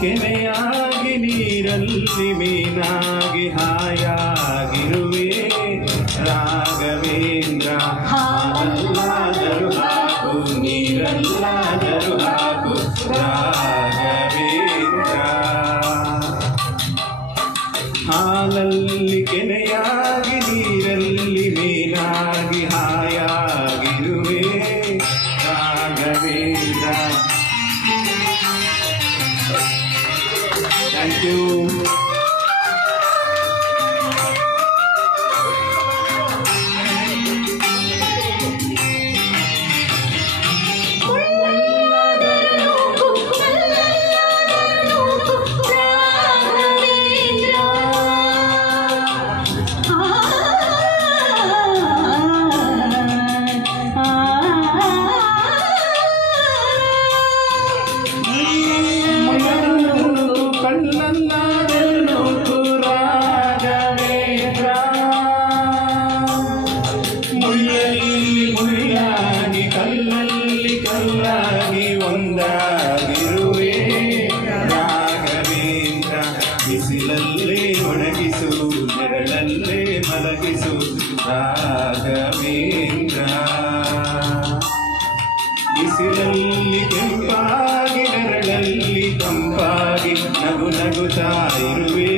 ಕೆನೆಯಾಗಿ ನೀರಲ್ಲಿ ಮೀನಾಗಿ ಹಾಯಾಗಿರುವೆ ರಾಘವೇಂದ್ರ. ಹಾಲಲ್ಲಾದರೂ ಹಾಕು ನೀರಲ್ಲಾದರೂ ಹಾಕು ರಾಘವೇಂದ್ರ. ಹಾಲಲ್ಲಿ ಕೆನೆಯಾಗಿ ನೀರಲ್ಲಿ ಮೀನಾಗಿ ಹಾಯಾಗಿರುವೆ ರಾಘವೇಂದ್ರ. Thank you. ಮುಳ್ಳಾಗಿ ಕಲ್ಲಲ್ಲಿ ಕಲ್ಲಾಗಿ ಒಂದಾಗಿರುವೆ ರಾಘವೇಂದ್ರ. ಬಿಸಿಲಲ್ಲೇ ಒಣಗಿಸು ನೆರಳಲ್ಲೇ ಮಲಗಿಸು ರಾಘವೇಂದ್ರ. ಬಿಸಿಲಲ್ಲಿ ಕೆಂಪಾಗಿ ನೆರಳಲ್ಲಿ ತಂಪಾಗಿ ನಗು ನಗುತ್ತಾ ಇರುವೆ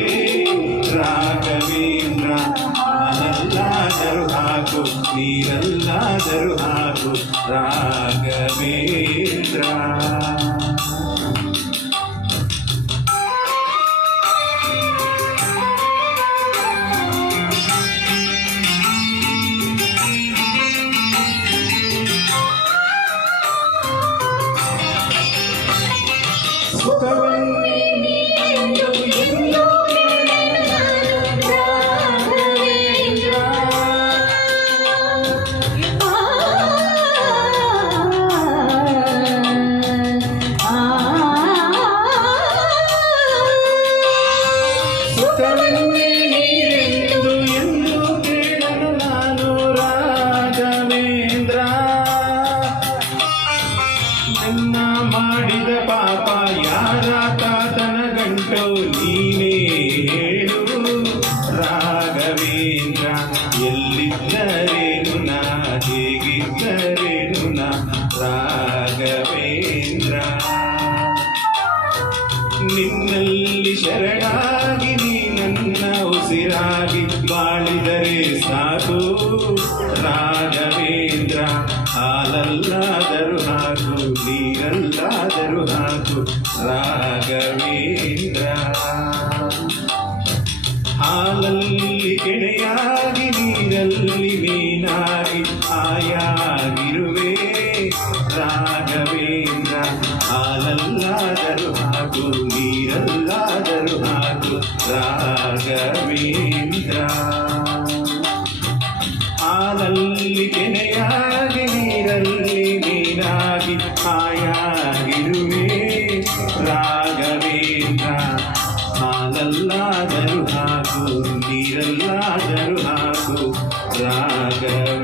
ರಾಘವೇಂದ್ರ. ಹಾಲಲ್ಲಾದರೂ ಹಾಕು ನೀರಲ್ಲಾದರೂ ಹಾಕು ರಾಘವೇಂದ್ರ. ಸುಖವನ್ನೇ ನೀನು ಎಂದು ನೀರೆಂದು ಎಂದು ಕೇಳಲು ನಾನು ರಾಘವೇಂದ್ರ. ನನ್ನ ಮಾಡಿದ ಪಾಪ ಯಾರ ತಾತನ ಗಂಟು ನೀನೇ ಹೇಳು ರಾಘವೇಂದ್ರ. ಎಲ್ಲಿದ್ದರೇನು ನಾ ಹೇಗಿದ್ದರೇನು ನಾ ರಾಘವೇಂದ್ರ. ನಿನ್ನಲ್ಲಿ ಶರಣಾಗಿ ನೀ ನನ್ನ ಉಸಿರಾಗಿ ಬಾಳಿದರೆ ಸಾಕು ರಾಘವೇಂದ್ರ. ಹಾಲಲ್ಲಾದರೂ ಹಾಕು ನೀರಲ್ಲಾದರೂ ಹಾಕು ರಾಘವೇಂದ್ರ. ಹಾಲಲ್ಲಿ ಕೆನೆಯಾಗಿ ನೀರಲ್ಲಿ ಮೀನಾಗಿ ಹಾಯಾಗಿರುವೆ ರಾಘವೇಂದ್ರ. ಹಾಲಲ್ಲಾದರೂ ಹಾಕು ನೀರಲ್ಲಾದರೂ ಹಾಕು ರಾಘವೇಂದ್ರ. ಹಾಲಲ್ಲಿ ಕೆನೆಯಾಗಿ ನೀರಲ್ಲಿ ಮೀನಾಗಿ ಹಾಯಾಗಿರುವೆ ರಾಘವೇಂದ್ರ. ಹಾಲಲ್ಲಾದರೂ ಹಾಕು ನೀರಲ್ಲಾದರೂ ಹಾಕು ರಾಘವೇಂದ್ರ.